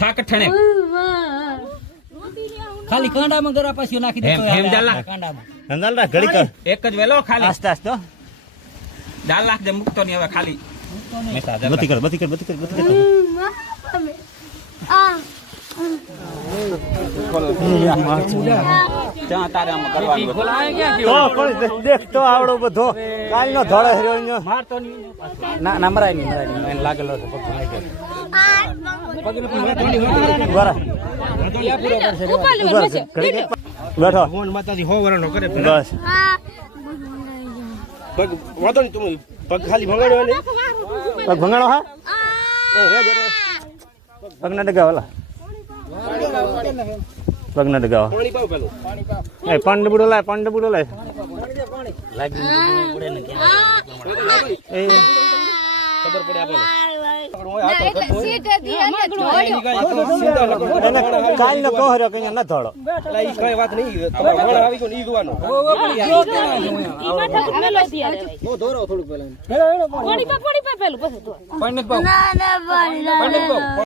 થાક ઠણે ખાલી કાંડામાં ગરા પાછું નાખી દે એમ જાલા કાંડામાં નંદાલડા ઘડી કર એક જ વેલો ખાલી આસ્તે આસ્તે દાલ નાખ દે મુકતો નહીં હવે ખાલી બતી કર ત્યાં તારે આમ કરવાનું તો પણ દેખ તો આવડો બધો કાલનો ધોળો હેરો મારતો નહીં ના મરાય નહીં એને લાગેલો છે પગ બરા બેઠો ભગવાન માતાજી 100 વર્ષનો કરે બસ પગ વાતો નહીં તમે પગ ખાલી ભંગાડ્યો ને પગ ભંગાણો હા પગ ના ડગાવાલા પગ ના ડગાવા પાણી પાવ પેલું એ પાંડ બુડો લાય લાગી પડે ને એ ખબર પડે આપણને કાલનો કોહરો કઈ ના ધોળો એટલે ઈ કઈ વાત નહીં તમારે ભણ આવી ગયો ને ઈ જોવાનો પંડિત ભાવ